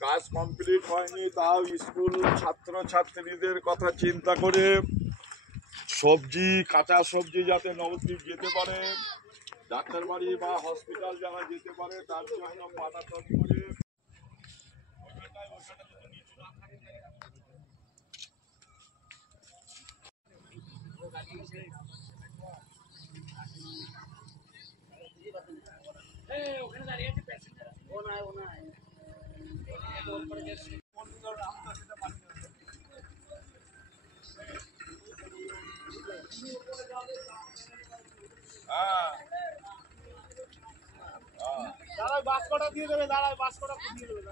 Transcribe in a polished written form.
কাজ কমপ্লিট হয়নি, তাও স্কুল ছাত্রছাত্রীদের কথা চিন্তা করে সবজি, কাঁচা সবজি যাতে নবদ্বীপ যেতে পারে, ডাক্তার বাড়ি বা হসপিটাল যারা যেতে পারে তার জন্য পাঠাতন করে দাঁড়ায় বাস কটা দিয়ে দেবে, দাঁড়ায় বাস কটা দিয়ে দেবে।